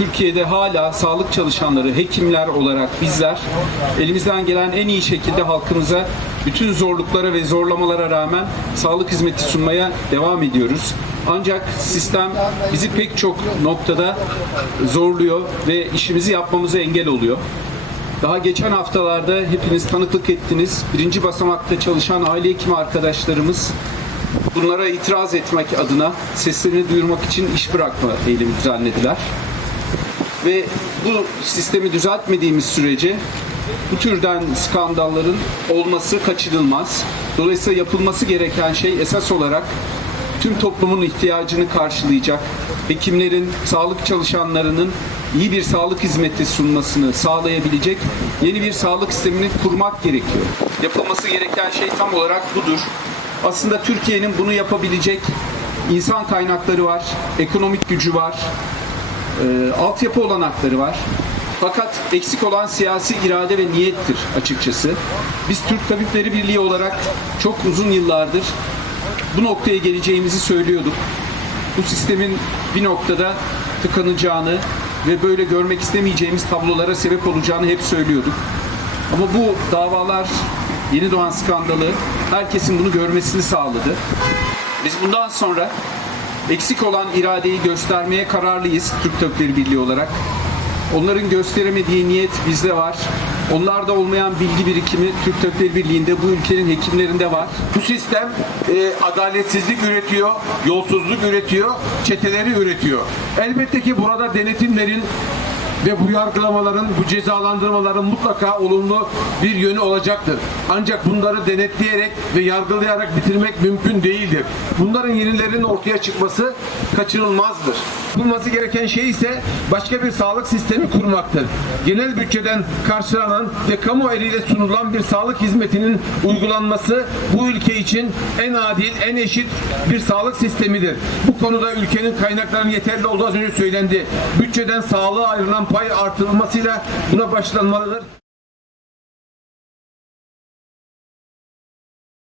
Türkiye'de hala sağlık çalışanları, hekimler olarak bizler elimizden gelen en iyi şekilde halkımıza bütün zorluklara ve zorlamalara rağmen sağlık hizmeti sunmaya devam ediyoruz. Ancak sistem bizi pek çok noktada zorluyor ve işimizi yapmamıza engel oluyor. Daha geçen haftalarda hepiniz tanıklık ettiniz. Birinci basamakta çalışan aile hekimi arkadaşlarımız bunlara itiraz etmek adına seslerini duyurmak için iş bırakma eylemi düzenlediler. Ve bu sistemi düzeltmediğimiz sürece bu türden skandalların olması kaçınılmaz. Dolayısıyla yapılması gereken şey esas olarak tüm toplumun ihtiyacını karşılayacak, hekimlerin, sağlık çalışanlarının iyi bir sağlık hizmeti sunmasını sağlayabilecek yeni bir sağlık sistemini kurmak gerekiyor. Yapılması gereken şey tam olarak budur. Aslında Türkiye'nin bunu yapabilecek insan kaynakları var, ekonomik gücü var, e, altyapı olanakları var. Fakat eksik olan siyasi irade ve niyettir açıkçası. Biz Türk Tabipleri Birliği olarak çok uzun yıllardır bu noktaya geleceğimizi söylüyorduk. Bu sistemin bir noktada tıkanacağını ve böyle görmek istemeyeceğimiz tablolara sebep olacağını hep söylüyorduk. Ama bu davalar, yeni doğan skandalı herkesin bunu görmesini sağladı. Biz bundan sonra eksik olan iradeyi göstermeye kararlıyız Türk Tabipleri Birliği olarak. Onların gösteremediği niyet bizde var. Onlarda olmayan bilgi birikimi Türk Tabipleri Birliği'nde, bu ülkenin hekimlerinde var. Bu sistem e, adaletsizlik üretiyor, yolsuzluk üretiyor, çeteleri üretiyor. Elbette ki burada denetimlerin ve bu yargılamaların, bu cezalandırmaların mutlaka olumlu bir yönü olacaktır. Ancak bunları denetleyerek ve yargılayarak bitirmek mümkün değildir. Bunların yenilerinin ortaya çıkması kaçınılmazdır. Bulması gereken şey ise başka bir sağlık sistemi kurmaktır. Genel bütçeden karşılanan ve kamu eliyle sunulan bir sağlık hizmetinin uygulanması bu ülke için en adil, en eşit bir sağlık sistemidir. Bu konuda ülkenin kaynaklarının yeterli olduğu az önce söylendi. Bütçeden sağlığa ayrılan pay artırılmasıyla buna başlanmalıdır.